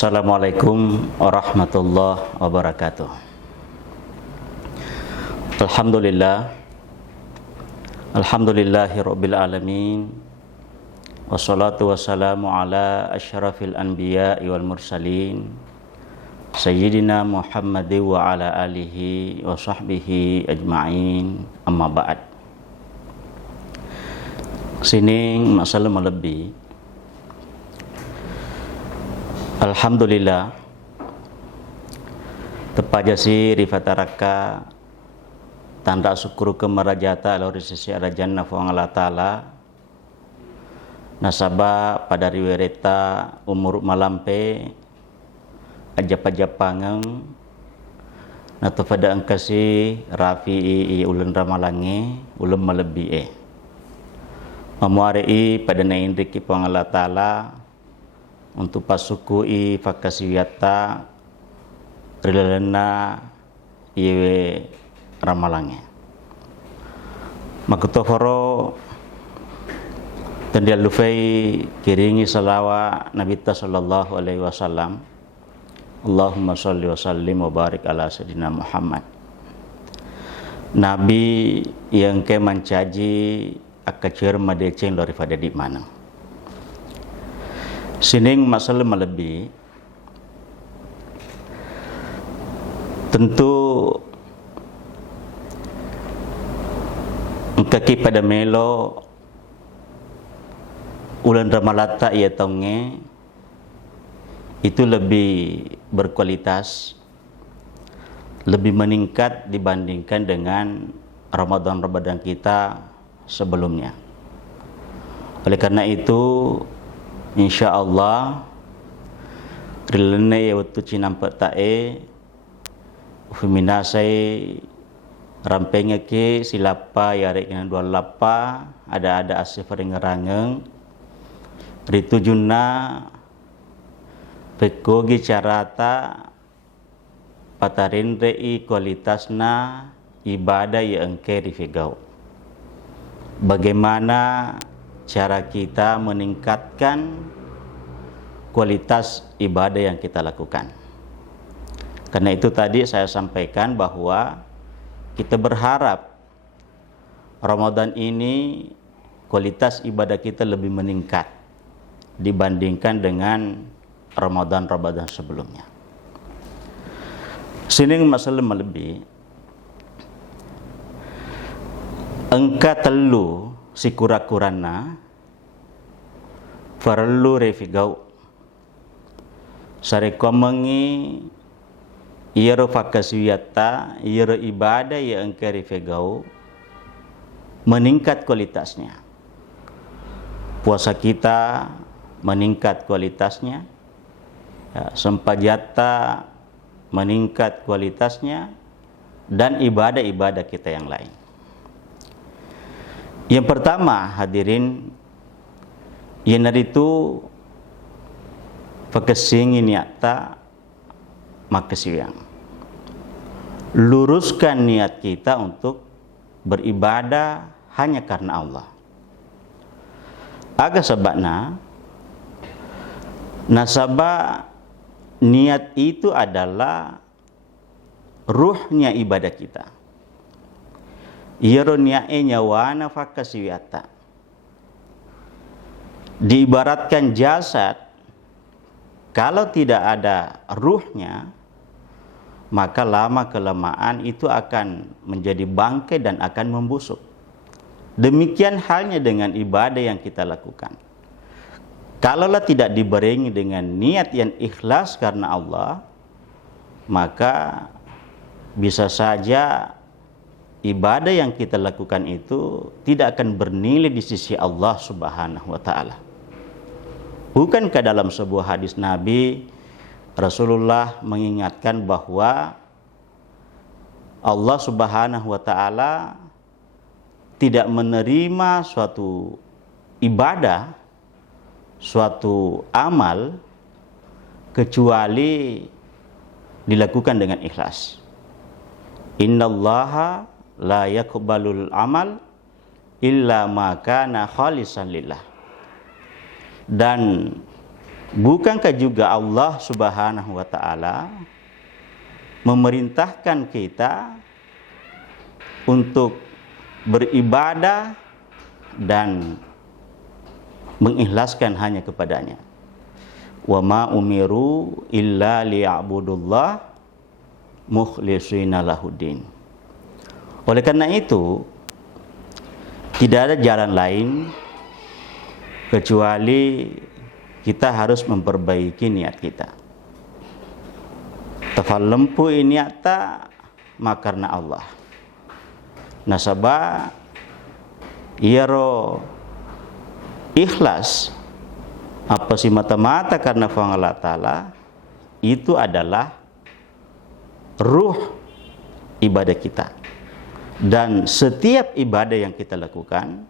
Assalamualaikum warahmatullahi wabarakatuh. Alhamdulillahirabbil alamin. Wassalatu wassalamu ala asyrafil anbiya'i wal mursalin Sayyidina Muhammadin wa ala alihi wa sahbihi ajma'in. Amma ba'd. Sining masalah melebih. Alhamdulillah tepajasi rifataraka tanda syukur kemerajata alori sisi ala jannah wa Allah ta'ala nasaba pada riwereta umur malampe ajap-ajapangeng nato pada angkasi rafi'i ulun ramalangi ulun melebi'i memuari pada naindriki wa Allah ta'ala untuk pasukui fakasiyata rilana iwe ramalangnya makutoforo tendial lufai kiringi salawa Nabi sallallahu alaihi wasallam. Allahumma sholli wa sallim wa barik ala sayyidina Muhammad. Nabi yang ke mencaji akacir madeceng daripada di mana sining masalah melebih tentu kaki pada melo ulan ramalata ia tonge itu lebih berkualitas, lebih meningkat dibandingkan dengan Ramadan kita sebelumnya. Oleh karena itu insyaallah rilene ya waktu cinampak tae feminasai rampengnya ke silapa ya rekinan dua lapa ada asif ringerangeng ritu junna pekogi carata patarin rei kualitasna ibadah yang engke rifegau. Bagaimana cara kita meningkatkan kualitas ibadah yang kita lakukan. Karena itu tadi saya sampaikan bahwa kita berharap Ramadan ini kualitas ibadah kita lebih meningkat dibandingkan dengan Ramadan sebelumnya. Sining masalah melebih engka telu si kura-kurana perlu refigau sare komengi iero fakasiyata iero ibadah yang engke refigau meningkat kualitasnya, puasa kita meningkat kualitasnya, sempajata meningkat kualitasnya, dan ibadah-ibadah kita yang lain. Yang pertama hadirin yang itu fakasing niata makasiang luruskan niat kita untuk beribadah hanya karena Allah. Aga sebabna nasaba niat itu adalah ruhnya ibadah kita. Ironia nyawana fakasiwata. Diibaratkan jasad, kalau tidak ada ruhnya, maka lama kelamaan itu akan menjadi bangkai dan akan membusuk. Demikian halnya dengan ibadah yang kita lakukan. Kalaulah tidak dibarengi dengan niat yang ikhlas karena Allah, maka bisa saja ibadah yang kita lakukan itu tidak akan bernilai di sisi Allah Subhanahu wa taala. Bukankah dalam sebuah hadis Nabi Rasulullah mengingatkan bahwa Allah Subhanahu wa taala tidak menerima suatu ibadah, suatu amal kecuali dilakukan dengan ikhlas. Innallaha la yaqbalul amal illa ma kana khalisan lillah. Dan Bukankah juga Allah Subhanahu wa taala memerintahkan kita untuk beribadah dan mengikhlaskan hanya kepadanya. Wa ma umiru illa liya'budullah mukhlishina lahuddin. Oleh karena itu, tidak ada jalan lain kecuali kita harus memperbaiki niat kita. Tafallempu niata makarna Allah. Nasaba iaro ikhlas apa sih mata-mata karena Allah Ta'ala itu adalah ruh ibadah kita. Dan setiap ibadah yang kita lakukan,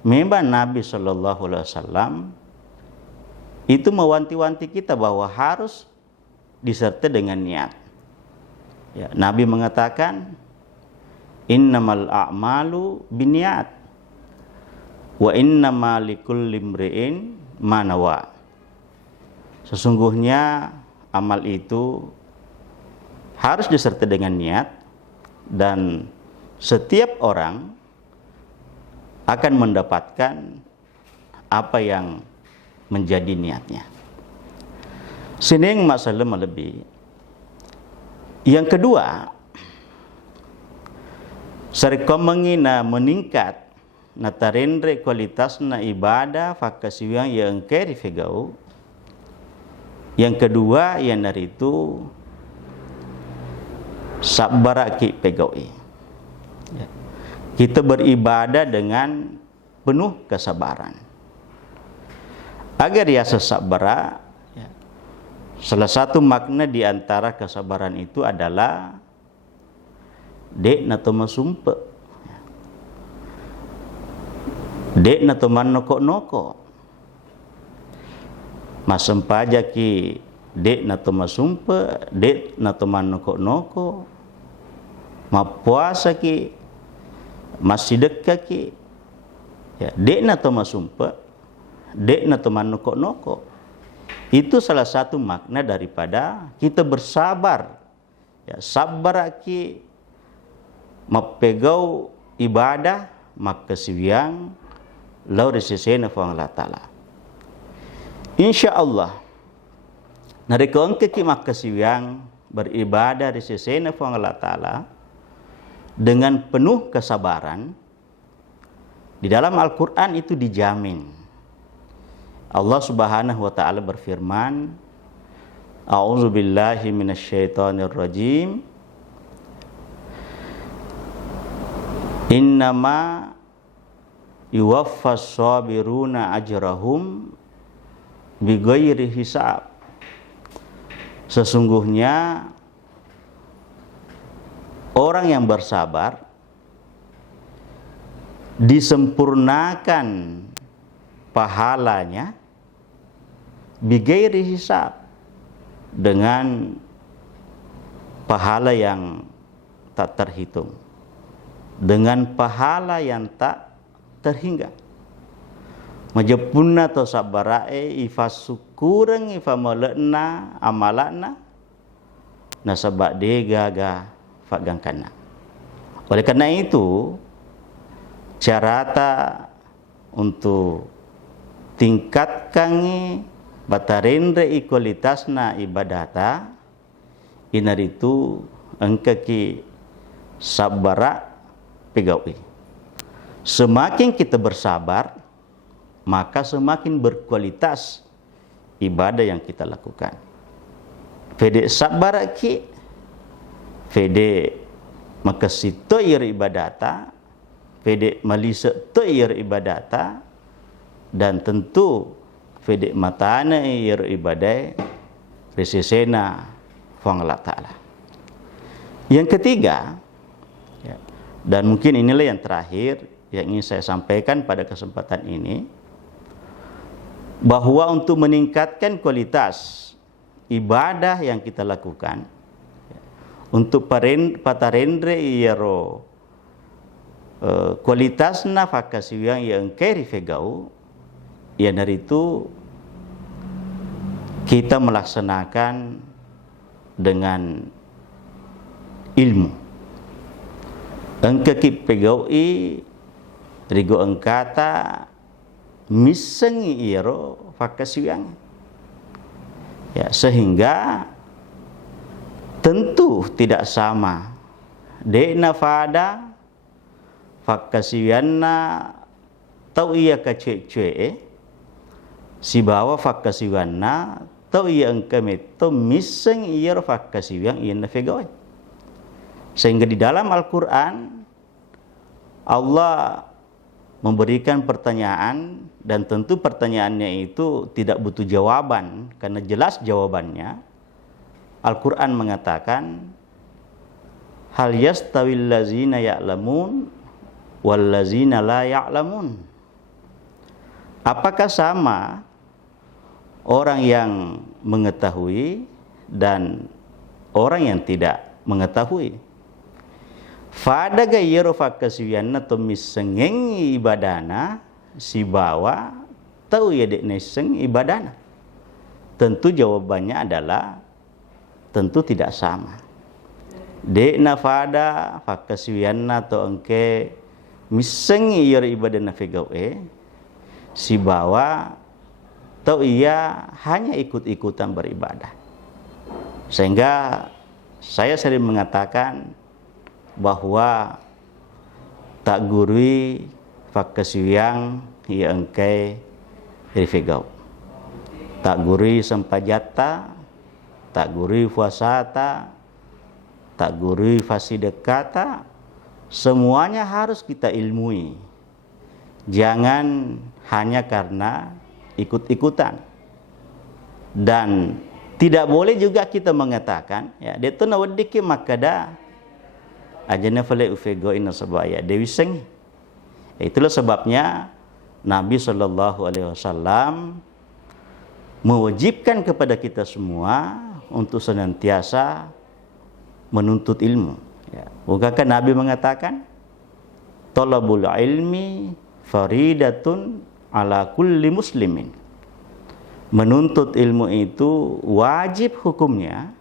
memang Nabi Shallallahu Alaihi Wasallam itu mewanti-wanti kita bahwa harus disertai dengan niat. Ya, Nabi mengatakan, innamal a'malu binniyat wa innamal likulli imri'in ma nawa. Sesungguhnya amal itu harus disertai dengan niat, dan setiap orang akan mendapatkan apa yang menjadi niatnya. Sining masalah lebih. Yang kedua, sarika mengina meningkat natarendre kualitasna ibadah fakasiwang yang keri fegau. Yang kedua yang dari itu sabaraki pegaui. Kita beribadah dengan penuh kesabaran. Agar ya sesabara, salah satu makna di antara kesabaran itu adalah dek nato masumpe, dek nato manoko-noko, masempaja ki dek nato masumpe, dek nato manoko-noko, mapuasa ki masih dekat ki, ya, dek nato masumpe, dek nato manoko-noko. Itu salah satu makna daripada kita bersabar. Ya, sabaraki mapegau ibadah makasiwiang lauri sesena fa Allah Ta'ala. Insyaallah nareko engke ki makasiwiang beribadah di sesena fa Allah Ta'ala dengan penuh kesabaran. Di dalam Al-Qur'an itu dijamin. Allah Subhanahu wa taala berfirman, A'udzu billahi minasyaitonir rajim. Innama yuwaffas sabiruna ajrahum bighairi hisab. Sesungguhnya orang yang bersabar disempurnakan pahalanya bighairi hisab, dengan pahala yang tak terhitung, dengan pahala yang tak terhingga. Majepunna to sabarae ifa syukureng ifa malena amalana nasabak degaga fagangkana. Oleh karena itu, carata untuk tingkatkan batarendre kualitasna ibadata inaritu engkaki sabara pegawi. Semakin kita bersabar, maka semakin berkualitas ibadah yang kita lakukan. Fede sabaraki, fede makasitoir ibadata, fede malisa toir ibadata, dan tentu fede matana ir ibadah resesena fang Allah Ta'ala. Yang ketiga, ya, dan mungkin inilah yang terakhir yang ingin saya sampaikan pada kesempatan ini, bahwa untuk meningkatkan kualitas ibadah yang kita lakukan, ya, untuk patarendre iero kualitasna fakasiwiang yang keri fegau, ya dari itu kita melaksanakan dengan ilmu. Engke ki pegaui rigo engkata misengi iro fakasiang. Ya, sehingga tentu tidak sama dekna fada fakasianna tau iya kacue si bawa fakasianna tau iya engke meto miseng iya fakasiang iya nafegoi. Sehingga di dalam Al-Quran Allah memberikan pertanyaan, dan tentu pertanyaannya itu tidak butuh jawaban karena jelas jawabannya. Al-Quran mengatakan, hal yastawil lazina ya'lamun wal lazina la ya'lamun. Apakah sama orang yang mengetahui dan orang yang tidak mengetahui? Fada gayero fakasiyanna tomis sengeng ibadana si bawa tahu ya dek neseng ibadana. Tentu jawabannya adalah tentu tidak sama. Dek na fada fakasiyanna to engke miseng yer ibadana fegawe si bawa tahu ia hanya ikut-ikutan beribadah. Sehingga saya sering mengatakan bahwa tak gurui fakasiang ia engkai rifegau, tak gurui sempajata, tak gurui puasata, tak gurui fasidekata, semuanya harus kita ilmui. Jangan hanya karena ikut-ikutan. Dan tidak boleh juga kita mengatakan ya dia tu nawadiki makada ajana fale ufego ina sabaya dewi seng. Itulah sebabnya Nabi SAW mewajibkan kepada kita semua untuk senantiasa menuntut ilmu. Ya. Bukankah Nabi mengatakan, talabul ilmi faridatun ala kulli muslimin. Menuntut ilmu itu wajib hukumnya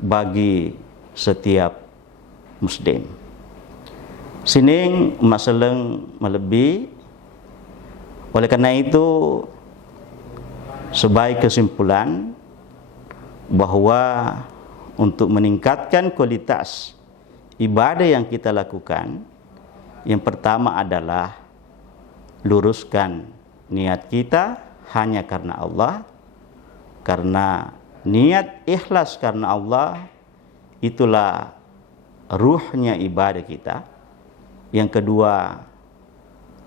bagi setiap Muslim. Sining masalah melebih. Oleh karena itu, sebagai kesimpulan bahwa untuk meningkatkan kualitas ibadah yang kita lakukan, yang pertama adalah luruskan niat kita hanya karena Allah, karena niat ikhlas karena Allah itulah ruhnya ibadah kita. Yang kedua,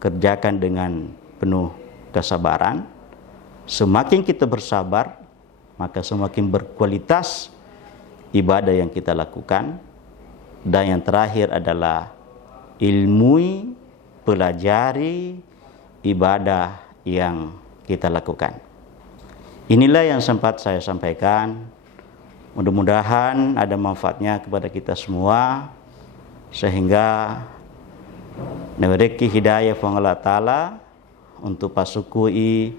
kerjakan dengan penuh kesabaran. Semakin kita bersabar, maka semakin berkualitas ibadah yang kita lakukan. Dan yang terakhir adalah ilmui, pelajari ibadah yang kita lakukan. Inilah yang sempat saya sampaikan. Mudah-mudahan ada manfaatnya kepada kita semua, sehingga memberi hidayah Allah Ta'ala untuk pasukui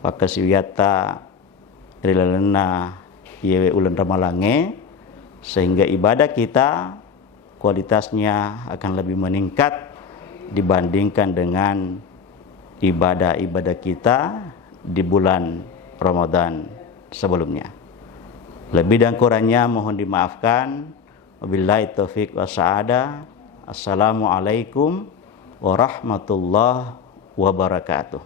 pakasiwiyata rilalena yewe ulan ramalange, sehingga ibadah kita kualitasnya akan lebih meningkat dibandingkan dengan ibadah-ibadah kita di bulan Ramadan sebelumnya. Lebih dan kurangnya mohon dimaafkan. Wabillahi taufik wa sa'adah. Assalamualaikum warahmatullahi wabarakatuh.